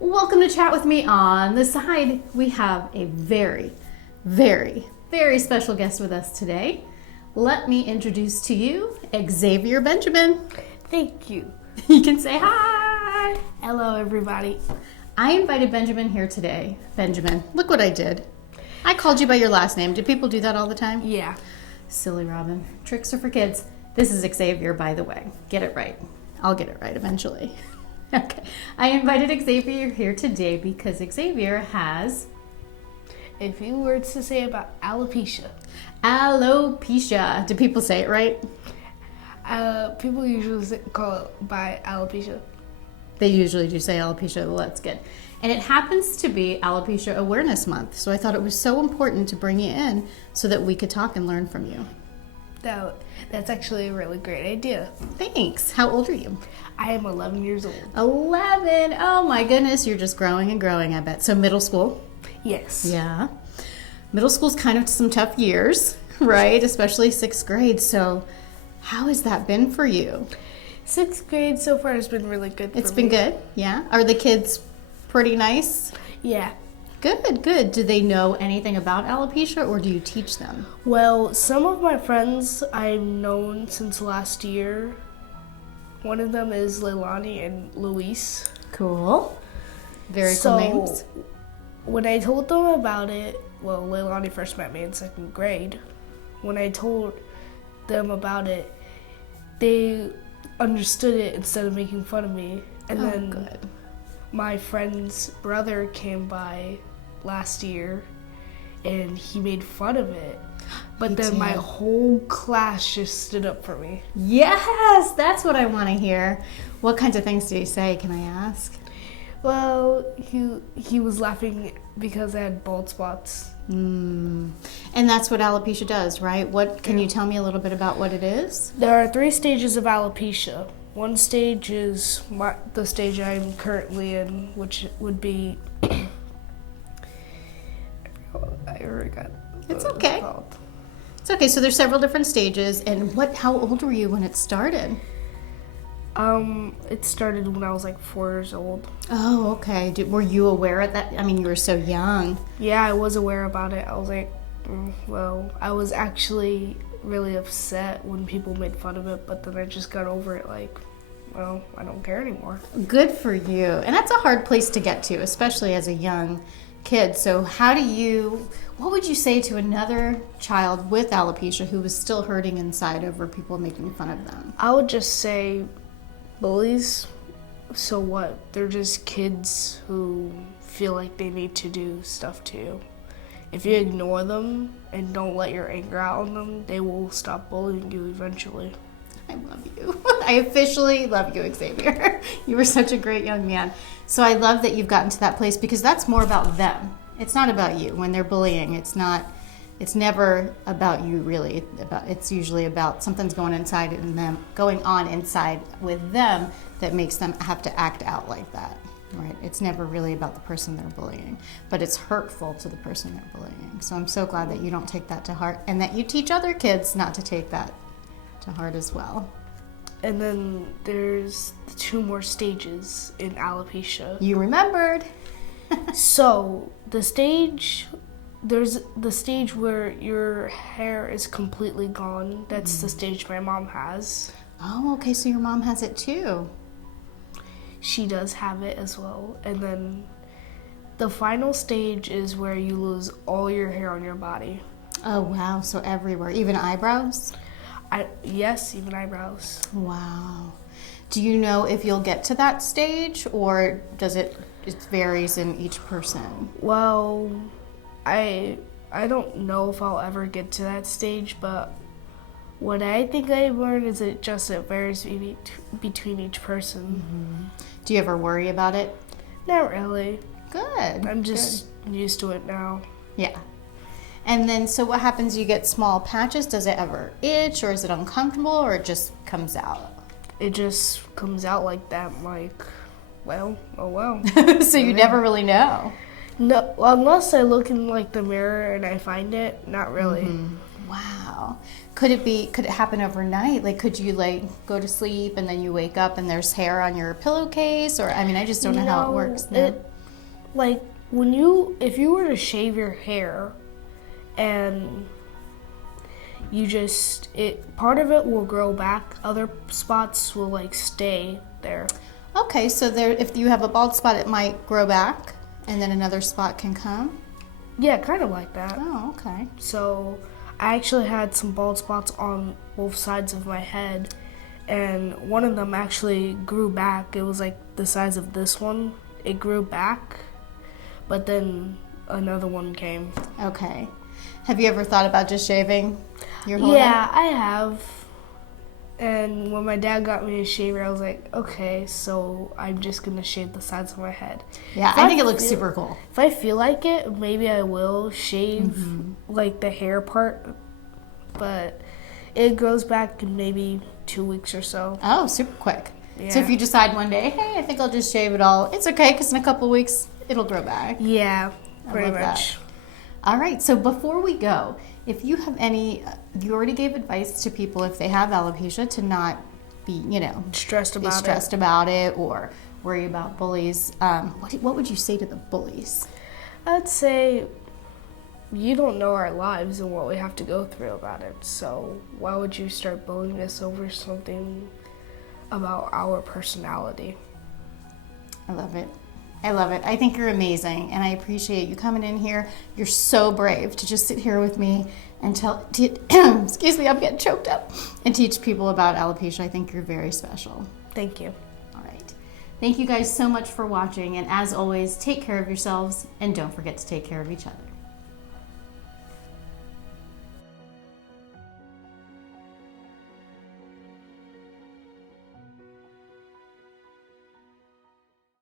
Welcome to Chat With Me. On the side, we have a very, very, very special guest with us today. Let me introduce to you Xavier Benjamin. Thank you. You can say hi. Hello, everybody. I invited Benjamin here today. Benjamin, look what I did. I called you by your last name. Do people do that all the time? Yeah. Silly Robin. Tricks are for kids. This is Xavier, by the way. Get it right. I'll get it right eventually. Okay. I invited Xavier here today because Xavier has A few words to say about alopecia. alopecia. Do people say it right? People usually call it by alopecia. They usually do say alopecia. Well, that's good. And it happens to be Alopecia Awareness Month. So I thought it was so important to bring you in so that we could talk and learn from you. That's actually a really great idea. Thanks. How old are you? I am 11 years old. 11. Oh my goodness. You're just growing and growing, I bet. So middle school? Yes. Yeah. Middle school's kind of some tough years, right? Especially 6th grade. So how has that been for you? 6th grade so far has been really good. It's been good? Yeah. Are the kids pretty nice? Yeah. Good, good. Do they know anything about alopecia or do you teach them? Well, some of my friends I've known since last year. One of them is Leilani and Luis. Cool. Very cool names. When I told them about it, well, Leilani first met me in 2nd grade. When I told them about it, they understood it instead of making fun of me. And then good. My friend's brother came by last year and he made fun of it. But then my whole class just stood up for me. Yes, that's what I want to hear. What kinds of things did he say? Can I ask? Well, he was laughing because I had bald spots. And that's what alopecia does, right? What can you tell me a little bit about what it is? There are 3 stages of alopecia. One stage is the stage I'm currently in, which would be I forgot. It's okay. It's okay. So there's several different stages. And how old were you when it started? It started when I was like 4 years old. Oh, okay. Were you aware of that? I mean, you were so young. Yeah, I was aware about it. I was like, well, I was actually really upset when people made fun of it, but then I just got over it like, well, I don't care anymore. Good for you. And that's a hard place to get to, especially as a young kid. So what would you say to another child with alopecia who was still hurting inside over people making fun of them? I would just say bullies, so what? They're just kids who feel like they need to do stuff to you. If you ignore them and don't let your anger out on them, they will stop bullying you eventually. I love you. I officially love you, Xavier. You were such a great young man. So I love that you've gotten to that place because that's more about them. It's not about you. When they're bullying, it's never about you really. It's usually about something's going on inside with them that makes them have to act out like that. Right? It's never really about the person they're bullying, but it's hurtful to the person they're bullying. So I'm so glad that you don't take that to heart and that you teach other kids not to take that to heart as well. And then there's 2 more stages in alopecia. You remembered. So there's the stage where your hair is completely gone. That's the stage my mom has. Oh, okay, so your mom has it too. She does have it as well. And then the final stage is where you lose all your hair on your body. Oh, wow, so everywhere, even eyebrows? Yes, even eyebrows. Wow. Do you know if you'll get to that stage or it varies in each person? Well, I don't know if I'll ever get to that stage, but what I think I've learned is it varies between each person. Mm-hmm. Do you ever worry about it? Not really. Good. I'm just used to it now. Yeah. And then, so what happens? You get small patches. Does it ever itch or is it uncomfortable or it just comes out? It just comes out like that, like, well, oh well. So you never really know? No, unless I look in like the mirror and I find it, not really. Mm-hmm. Wow. Could it happen overnight? Like, could you go to sleep and then you wake up and there's hair on your pillowcase? Or, I mean, I just don't know how it works. No? Like if you were to shave your hair and part of it will grow back, other spots will like stay there. Okay, so if you have a bald spot, it might grow back, and then another spot can come? Yeah, kind of like that. Oh, okay. So I actually had some bald spots on both sides of my head, and one of them actually grew back. It was like the size of this one. It grew back, but then another one came. Okay. Have you ever thought about just shaving your whole head? Yeah, I have. And when my dad got me a shaver, I was like, okay, so I'm just going to shave the sides of my head. Yeah, I think it looks super cool. If I feel like it, maybe I will shave like the hair part, but it grows back in maybe 2 weeks or so. Oh, super quick. Yeah. So if you decide one day, hey, I think I'll just shave it all, it's okay because in a couple of weeks, it'll grow back. Yeah, pretty love much. that. All right, so before we go, if you have you already gave advice to people if they have alopecia to not be, Stressed about it or worry about bullies. What would you say to the bullies? I'd say you don't know our lives and what we have to go through about it. So why would you start bullying us over something about our personality? I love it. I love it. I think you're amazing, and I appreciate you coming in here. You're so brave to just sit here with me and excuse me, I'm getting choked up, and teach people about alopecia. I think you're very special. Thank you. All right. Thank you guys so much for watching, and as always, take care of yourselves, and don't forget to take care of each other.